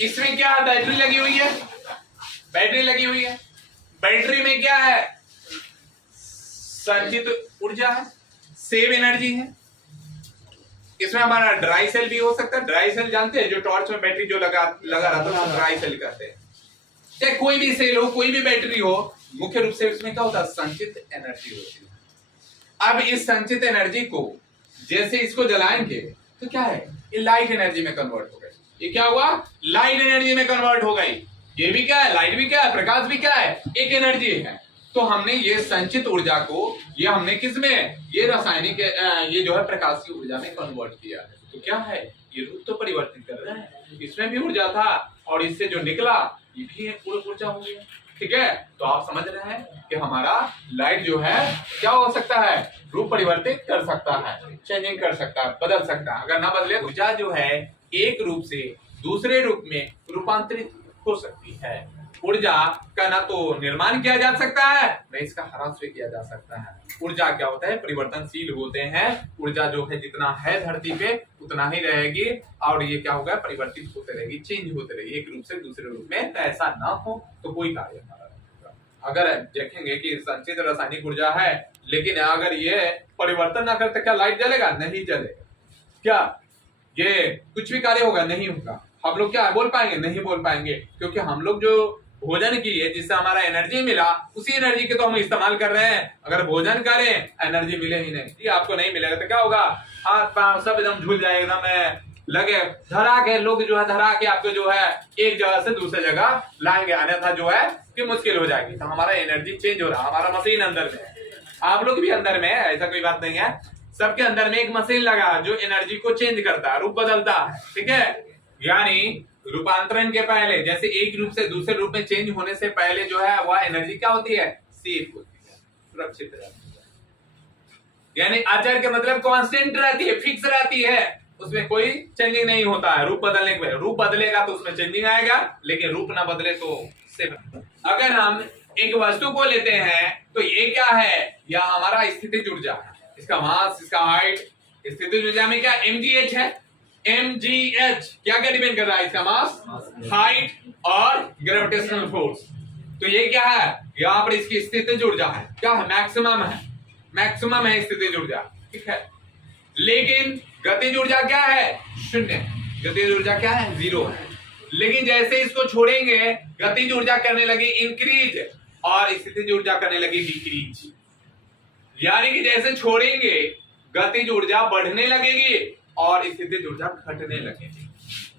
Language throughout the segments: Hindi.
इसमें क्या है, बैटरी लगी हुई है, बैटरी लगी हुई है। बैटरी में क्या है, संचित ऊर्जा है, सेव एनर्जी है। इसमें हमारा ड्राई सेल भी हो सकता है। ड्राई सेल जानते हैं, जो टॉर्च में बैटरी जो लगा रहता है, ड्राई सेल कहते हैं। चाहे कोई भी सेल हो, कोई भी बैटरी हो, मुख्य रूप से इसमें क्या होता है, संचित एनर्जी होती है। अब इस संचित एनर्जी को जैसे इसको जलाएंगे तो क्या है, ये लाइट एनर्जी में कन्वर्ट हो गई। ये क्या हुआ, लाइट एनर्जी में कन्वर्ट हो गई। ये भी क्या है, लाइट भी क्या है, प्रकाश भी क्या है, एक एनर्जी है। तो हमने ये संचित ऊर्जा को, ये हमने किसमें, ये रासायनिक, ये जो है प्रकाशीय ऊर्जा में कन्वर्ट किया। तो क्या है, ये रूप तो परिवर्तित कर रहे हैं। इसमें भी ऊर्जा था और इससे जो निकला ये भी एक ऊर्जा हो गया। ठीक है, तो आप समझ रहे हैं कि हमारा लाइट जो है क्या हो सकता है, रूप परिवर्तित कर सकता है, चेंजिंग कर सकता है, बदल सकता है। अगर ना बदले, ऊर्जा जो है एक रूप से दूसरे रूप में रूपांतरित हो सकती है। ऊर्जा का ना तो निर्माण किया जा सकता है, न इसका ह्रास भी किया जा सकता है। ऊर्जा क्या होता है, परिवर्तनशील होते हैं। ऊर्जा जो है जितना है धरती पे उतना ही रहेगी, और ये क्या होगा, परिवर्तित होते रहेगी, चेंज होते रहेगी एक रूप से दूसरे रूप में। तो ऐसा ना हो तो कोई कार्य हमारा नहीं होगा। अगर देखेंगे कि संचित रासायनिक ऊर्जा है, लेकिन अगर ये परिवर्तन ना करते, क्या लाइट जलेगा, नहीं जलेगा। क्या ये कुछ भी कार्य होगा, नहीं होगा। हम लोग क्या बोल पाएंगे, नहीं बोल पाएंगे, क्योंकि हम लोग जो भोजन किए जिससे हमारा एनर्जी मिला, उसी एनर्जी के तो हम इस्तेमाल कर रहे हैं। अगर भोजन करें, एनर्जी मिले ही नहीं, ये आपको नहीं मिलेगा, तो क्या होगा, हाथ पांव सब एकदम झूल जाएगा, एकदम लगे धरा के, लोग जो है धरा के आपको जो है एक जगह से दूसरी जगह लाएंगे, अन्यथा जो है कि मुश्किल हो जाएगी। तो हमारा एनर्जी चेंज हो रहा है, हमारा मशीन अंदर में है, आप लोग भी अंदर में है, ऐसा कोई बात नहीं है। सबके अंदर में एक मशीन लगा जो एनर्जी को चेंज करता है, रूप बदलता है। ठीक है, यानी रूपांतरण के पहले, जैसे एक रूप से दूसरे रूप में चेंज होने से पहले जो है वह एनर्जी क्या होती है, सेफ होती है, सुरक्षित रहती है। यानी अचर के मतलब कांस्टेंट रहती है, फिक्स रहती है, उसमें कोई चेंजिंग नहीं होता है। रूप बदलने के बाद, रूप बदलेगा तो उसमें चेंजिंग आएगा, लेकिन रूप ना बदले तो सेफ। अगर हम एक वस्तु को लेते हैं तो ये क्या है, यह हमारा स्थितिज ऊर्जा है, इसका मास, इसका हाइट। स्थितिज ऊर्जा में क्या mgh है, mgh क्या क्या डिपेंड कर रहा है, इसका मास, हाइट और ग्रेविटेशनल फोर्स। तो ये क्या है, यहाँ पर इसकी स्थितिज ऊर्जा है, क्या है, मैक्सिमम है, मैक्सिमम है स्थितिज ऊर्जा। ठीक है, लेकिन गतिज ऊर्जा क्या है, शून्य। गतिज ऊर्जा क्या है, जीरो है। लेकिन जैसे इसको छोड़ेंगे, गतिज ऊर्जा करने लगी इंक्रीज और स्थितिज ऊर्जा करने लगी डिक्रीज। यानी कि जैसे छोड़ेंगे गतिज ऊर्जा बढ़ने लगेगी और स्थितिज ऊर्जा घटने लगेगी।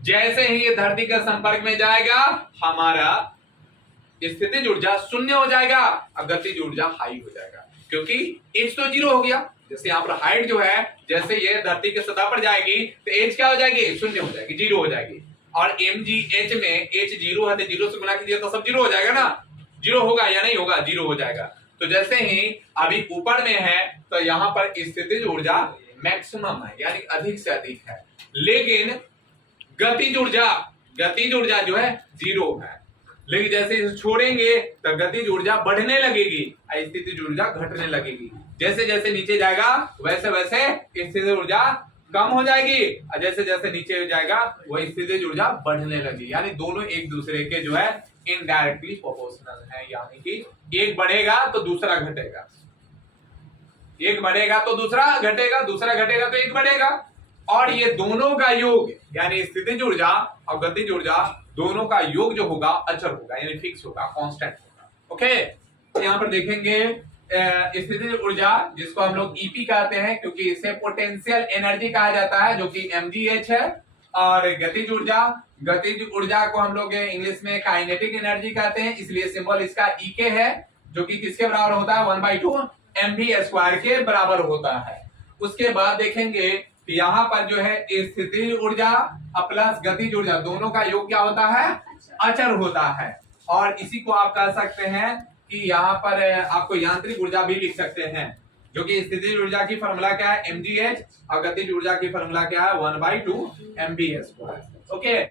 जैसे ही ये धरती के संपर्क में जाएगा, हमारा स्थितिज ऊर्जा शून्य हो जाएगा और गतिज ऊर्जा हाई हो जाएगा, क्योंकि एच तो जीरो हो गया। जैसे यहाँ पर हाइट जो है, जैसे ये धरती के सतह पर जाएगी तो एच क्या हो जाएगी, शून्य हो जाएगी, जीरो हो जाएगी। और mgh में एच जीरो है तो जीरो से गुना कीजिए तो सब जीरो हो जाएगा ना, जीरो होगा या नहीं होगा, जीरो हो जाएगा। तो जैसे ही अभी ऊपर में है तो यहाँ पर स्थितिज ऊर्जा मैक्सिमम है, यानी अधिक से अधिक है, लेकिन गतिज ऊर्जा जो है जीरो है। लेकिन जैसे इसे छोड़ेंगे तो गतिज ऊर्जा बढ़ने लगेगी और स्थितिज ऊर्जा घटने लगेगी। जैसे जैसे नीचे जाएगा वैसे वैसे स्थितिज ऊर्जा कम हो जाएगी और जैसे जैसे नीचे जाएगा वह स्थितिज ऊर्जा बढ़ने लगेगी। यानी दोनों एक दूसरे के जो है इनडायरेक्टली प्रोपोर्शनल है, यानी कि एक बढ़ेगा तो दूसरा घटेगा, एक बढ़ेगा तो दूसरा घटेगा, दूसरा घटेगा तो एक बढ़ेगा। और ये दोनों का योग, यानी स्थितिज ऊर्जा और गतिज ऊर्जा दोनों का योग जो होगा अचर होगा, यानी फिक्स होगा, कांस्टेंट होगा। ओके, तो यहाँ पर देखेंगे स्थितिज ऊर्जा जिसको हम लोग ईपी कहते हैं, क्योंकि इसे पोटेंशियल एनर्जी कहा जाता है, जो कि mgh है। और गतिज ऊर्जा को हम लोग इंग्लिश में काइनेटिक एनर्जी कहते हैं, इसलिए सिंबल इसका EK है, जो कि किसके बराबर होता है, 1/2 mv² के बराबर होता है। उसके बाद देखेंगे कि यहाँ पर जो है स्थितिज ऊर्जा प्लस गतिज ऊर्जा दोनों का योग क्या होता है, अचर होता है। और इसी को आप कह सकते हैं कि यहाँ पर आपको यांत्रिक ऊर्जा भी लिख सकते हैं, जो कि स्थितिज ऊर्जा की फॉर्मूला क्या है, mgh, और गतिज ऊर्जा की फॉर्मूला क्या है, 1/2 mv²। ओके।